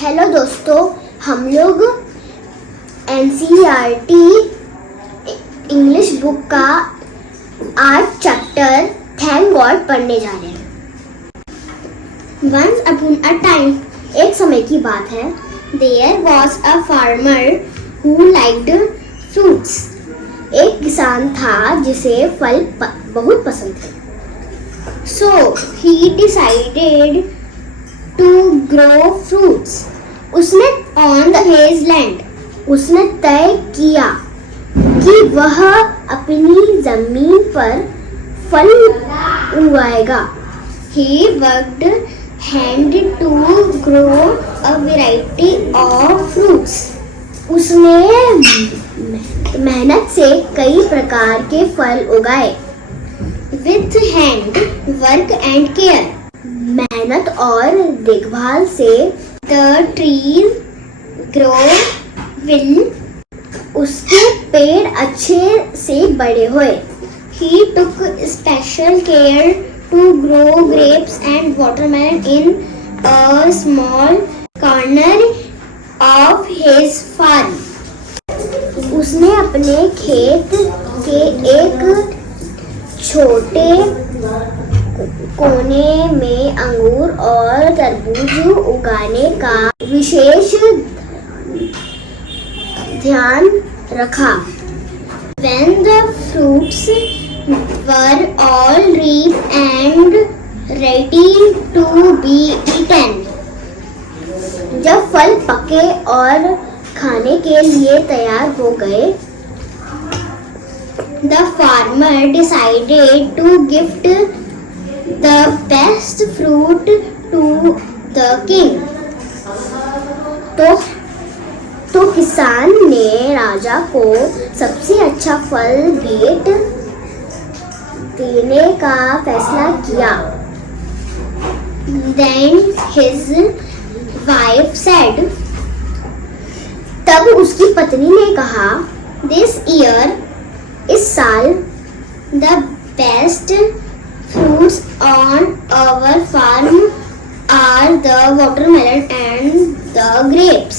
Hello दोस्तों, हम लोग NCERT इंग्लिश बुक का 8 चैप्टर थैंक गॉड पढ़ने जा रहे हैं। Once upon a time, एक समय की बात है, there was a farmer who liked fruits. एक किसान था जिसे फल बहुत पसंद थे। So he decided to grow fruits. उसने on his land, उसने तय किया कि वह अपनी जमीन पर फल उगाएगा। He worked hand to grow a variety of fruits. उसने मेहनत से कई प्रकार के फल उगाए। With hand work and care, मेहनत और देखभाल से the trees grow well, उसके पेड़ अच्छे से बड़े हुए। He took special care to grow grapes and watermelon in a small corner of his farm. उसने अपने खेत के एक छोटे कोने में अंगूर और तरबूज उगाने का विशेष ध्यान रखा। When the fruits were all ripe and ready to be eaten, जब फल पके और खाने के लिए तैयार हो गए, the farmer decided to gift the best fruit to the king. तो किसान ने राजा को सबसे अच्छा फल भेंट देने का फैसला किया। Then his wife said, तब उसकी पत्नी ने कहा, This year, इस साल, the best fruits on our farm are the watermelon and the grapes.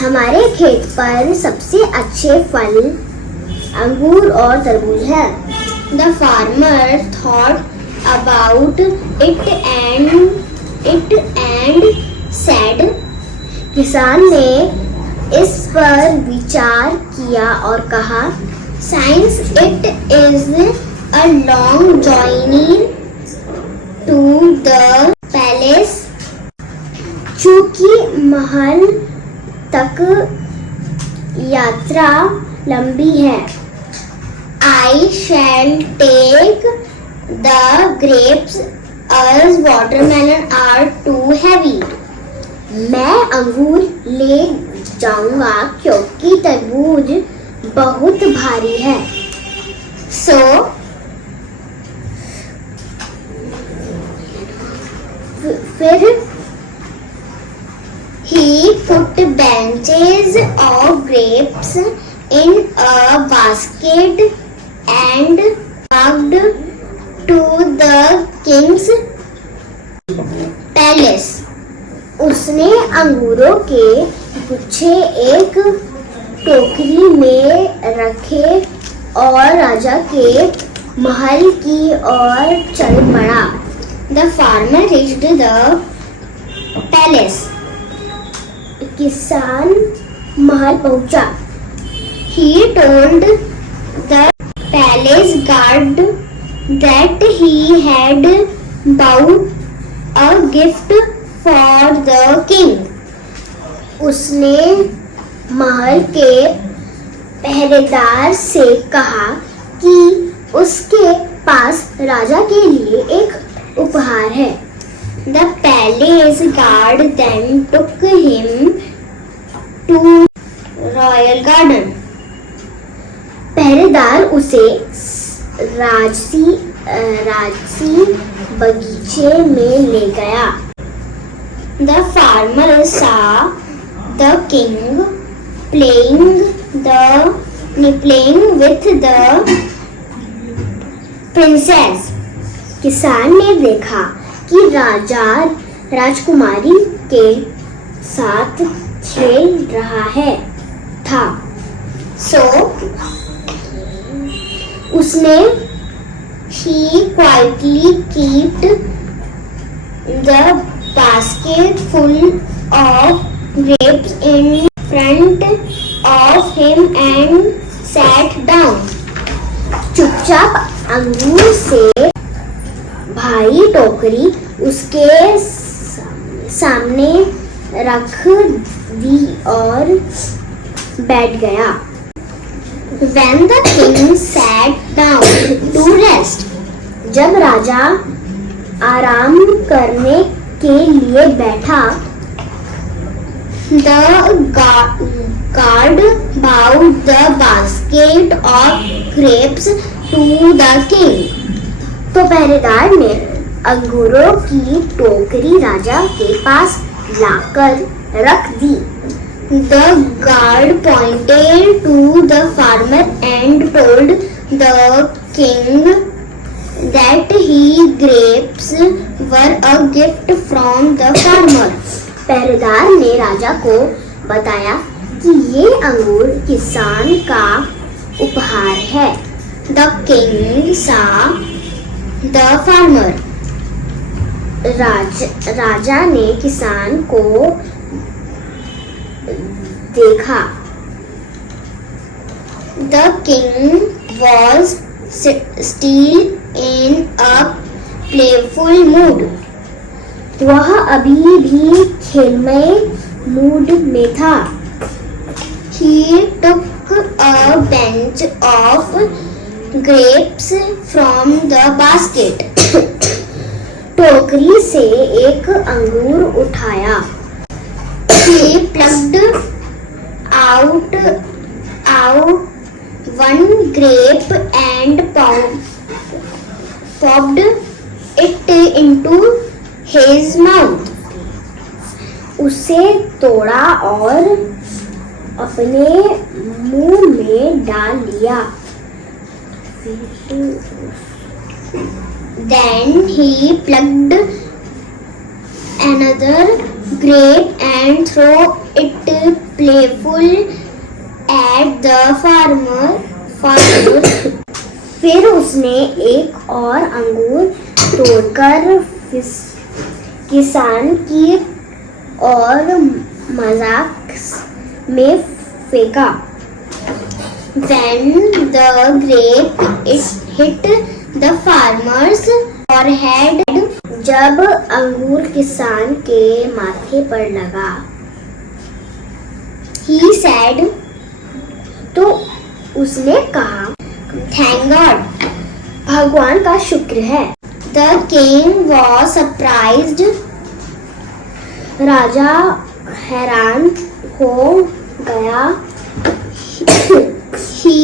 हमारे खेत पर सबसे अच्छे फल अंगूर और तरबूज है। The farmer thought about it and said, किसान ने इस पर विचार किया और कहा, Since it is a long journey to the palace, चूंकि महल तक यात्रा लंबी है, I shall take the grapes as watermelon are too heavy. मैं अंगूर ले जाऊंगा क्योंकि तरबूज बहुत भारी है। So फिर he put bunches of grapes in a basket and walked to the king's palace. उसने अंगूरों के गुच्छे एक टोकरी में रखे और राजा के महल की ओर चल पड़ा। The farmer reached the palace. किसान महल पहुंचा। He told the palace guard that he had bought a gift for the king. उसने महल के पहरेदार से कहा कि उसके पास राजा के लिए एक उपहार है। The palace guard then took him to royal garden. पहरेदार उसे राजसी बगीचे में ले गया। The farmer saw the king playing with the princess. किसान ने देखा कि राजा राजकुमारी के साथ खेल रहा था। So उसने he quietly kept the basket full of grapes in front of him and sat down. चुपचाप अंगूर से भारी टोकरी उसके सामने रख दी और बैठ गया। When the king sat down to rest, जब राजा आराम करने के लिए बैठा, the guard bowed the basket of grapes to the king. तो पहरेदार ने अंगूरों की टोकरी राजा के पास लाकर रख दी। The guard pointed to the farmer and told the king that his grapes were a gift from the farmer. पहरेदार ने राजा को बताया कि ये अंगूर किसान का उपहार है। The king saw the farmer. राजा ने किसान को देखा। The king was still in a playful mood. वह अभी भी खेलमय मूड में था। He took a bunch of grapes from the basket. टोकरी से एक अंगूर उठाया। He plucked out one grape and popped it into his mouth. उसे तोड़ा और अपने मुंह में डाल लिया। Then he plucked another grape and threw it playful at the farmer. फिर उसने एक और अंगूर तोड़कर किसान की और मजाक में फेंका। When the grape hit the farmer's forehead, जब अंगूर किसान के माथे पर लगा, he said, तो उसने कहा, thank God, भगवान का शुक्र है। The king was surprised. राजा हैरान हो गया। He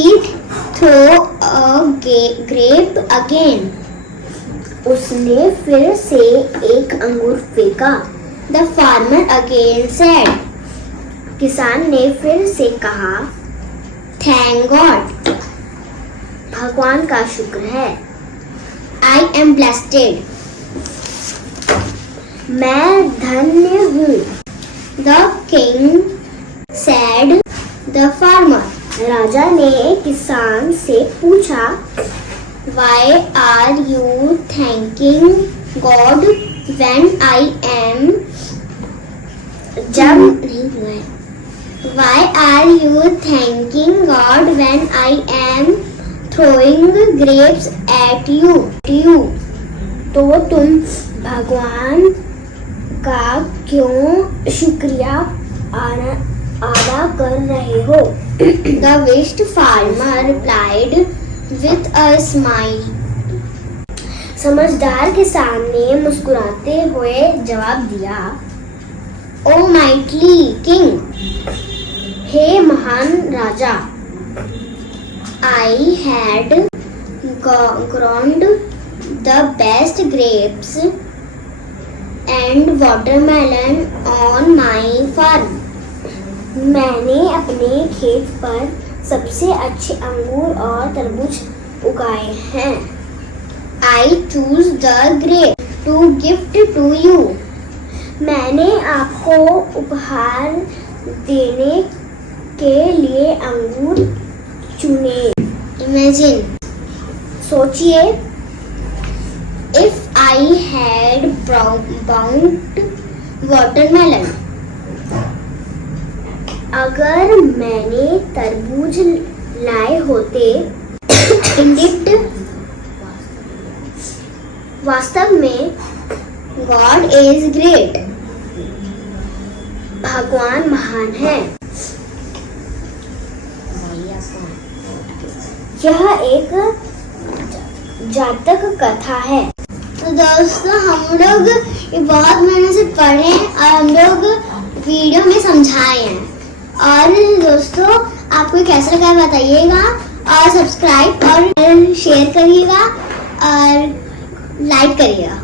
threw a grape again. उसने फिर से एक अंगूर फेंका। The farmer again said. किसान ने फिर से कहा, Thank God, भगवान का शुक्र है। I am blessed. मैं धन्य हूँ। The king said. The farmer. राजा ने किसान से पूछा, Why are you thanking God when I am? Why are you thanking God when I am throwing grapes at you? तो तुम भगवान का क्यों शुक्रिया अदा कर रहे हो? The wished farmer replied with a smile. समझदार किसान ने मुस्कुराते हुए जवाब दिया, O mighty king, हे महान राजा, I had grown the best grapes and watermelon on my farm. मैंने अपने खेत पर सबसे अच्छे अंगूर और तरबूज उगाए हैं। I choose the grape to gift to you. मैंने आपको उपहार देने के लिए अंगूर चुने। इमेजिन, सोचिए, if I had bound watermelon, अगर मैंने तरबूज लाए होते। इंडिट, वास्तव में, गॉड इज ग्रेट, भगवान महान है। यह एक जातक कथा है। तो दोस्तों, हम लोग ये बहुत मेहनत से पढ़े और हम लोग वीडियो में समझाए हैं। और दोस्तों, आपको कैसा लगा बताइएगा और सब्सक्राइब और शेयर करिएगा और लाइक करिएगा।